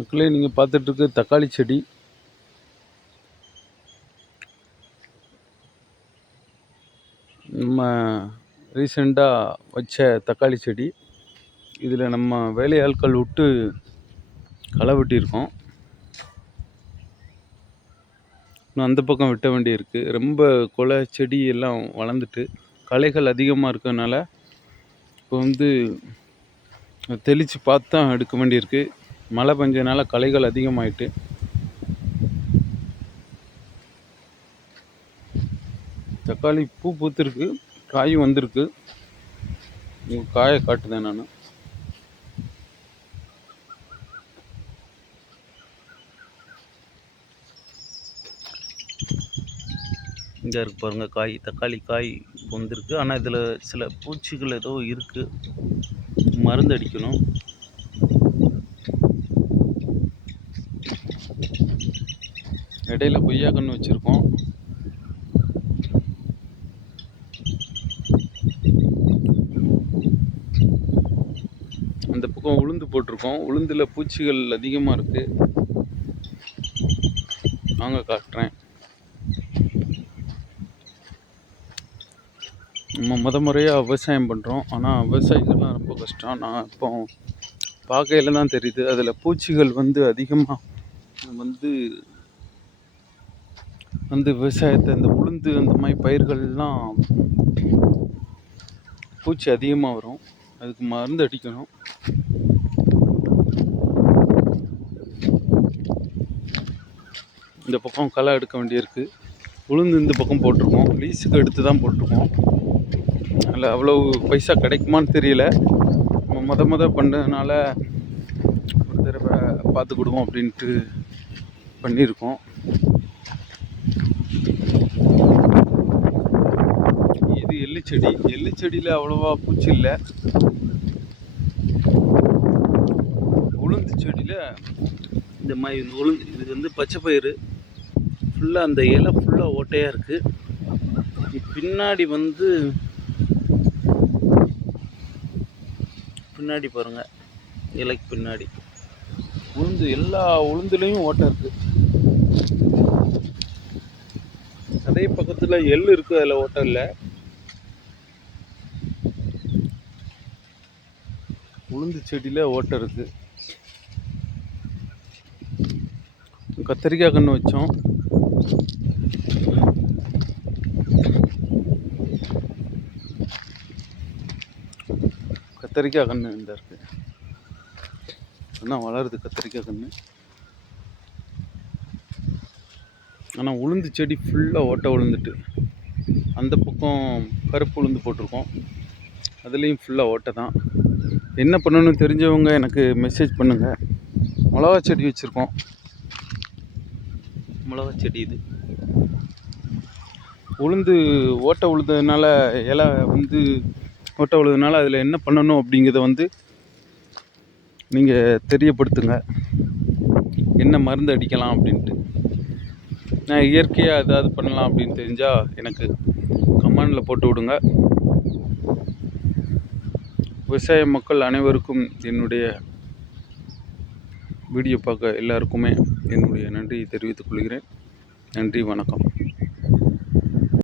மக்களே, நீங்கள் பார்த்துட்ருக்க தக்காளி செடி. நம்ம ரீசெண்டாக வச்ச தக்காளி செடி. இதில் நம்ம வேலையாட்கள் விட்டு களை வெட்டியிருக்கோம். இன்னும் அந்த பக்கம் வெட்ட வேண்டியிருக்கு. ரொம்ப கொலை செடி எல்லாம் வளர்ந்துட்டு களைகள் அதிகமாக இருக்கிறதுனால இப்போ தெளித்து பார்த்து தான் எடுக்க வேண்டியிருக்கு. மழை பெஞ்சதுனால களைகள் அதிகமாயிட்டு. தக்காளி பூ பூத்துருக்கு, காயும் வந்திருக்கு. உங்களுக்கு காயை காட்டுதேன் நான். இங்கே இருக்கு பாருங்க காய், தக்காளி காய் வந்திருக்கு. ஆனால் இதில் சில பூச்சிகள் ஏதோ இருக்குது, மருந்து அடிக்கணும். இடையில கொய்யா கன்று வச்சுருக்கோம். அந்த பக்கம் உளுந்து போட்டிருக்கோம். உளுந்தில் பூச்சிகள் அதிகமாக இருக்குது. வாங்க காட்டுறேன். நம்ம முறையாக விவசாயம் பண்ணுறோம். ஆனால் விவசாயிகள்லாம் ரொம்ப கஷ்டம். நான் இப்போ பார்க்கையில் தான் தெரியுது. அதில் பூச்சிகள் அதிகமாக விவசாயத்தை, இந்த உளுந்து அந்த மாதிரி பயிர்கள்லாம் பூச்சி அதிகமாக வரும். அதுக்கு மருந்து அடிக்கணும். இந்த பக்கம் களை எடுக்க வேண்டியிருக்கு. உளுந்து இந்த பக்கம் போட்டிருக்கோம். லீஸுக்கு எடுத்து தான் போட்டிருக்கோம். அதில் அவ்வளவு பைசா கிடைக்குமான்னு தெரியல. நம்ம முத பண்ணதுனால ஒரு தடவை பார்த்துக்கிடுவோம் அப்படின்ட்டு பண்ணியிருக்கோம். இது எள்ளு செடி. எள்ளு செடியில் அவ்வளோவா பூச்சி இல்லை. உளுந்து செடியில் இந்த மாதிரி உளுந்து, இது பச்சை பயிறு ஃபுல்லாக, அந்த இலை ஃபுல்லாக ஓட்டையாக இருக்குது. பின்னாடி பின்னாடி பாருங்கள், இலைக்கு பின்னாடி உளுந்து, எல்லா உளுந்துலேயும் ஓட்டை இருக்குது. அதே பக்கத்தில் எள்ளு இருக்குது, அதில் ஓட்டை இல்லை. உளுந்து செடியில் ஓட்டை இருக்குது. கத்திரிக்காய் கன்று வச்சோம். கத்திரிக்காய் கன்று இந்த இருக்குது. இன்னும் வளருது கத்திரிக்காய் கன்று. ஆனால் உளுந்து செடி ஃபுல்லாக ஓட்டை விழுந்துட்டு. அந்த பக்கம் கருப்பு உளுந்து போட்டிருக்கோம், அதுலேயும் ஃபுல்லாக ஓட்டை தான். என்ன பண்ணணும்னு தெரிஞ்சவங்க எனக்கு மெசேஜ் பண்ணுங்கள். மிளகா செடி வச்சுருக்கோம். மிளகா செடி இது உளுந்து ஓட்டை விழுந்ததுனால, இலை ஓட்டை விழுந்ததுனால அதில் என்ன பண்ணணும் அப்படிங்கிறத நீங்கள் தெரியப்படுத்துங்க. என்ன மருந்து அடிக்கலாம் அப்படின்ட்டு. நான் இயற்கையாக ஏதாவது பண்ணலாம் அப்படின்னு தெரிஞ்சால் எனக்கு கமெண்டில் போட்டு விடுங்க. விவசாய மக்கள் அனைவருக்கும் என்னுடைய வீடியோ பார்க்க எல்லாருக்குமே என்னுடைய நன்றியை தெரிவித்துக் கொள்கிறேன். நன்றி, வணக்கம்.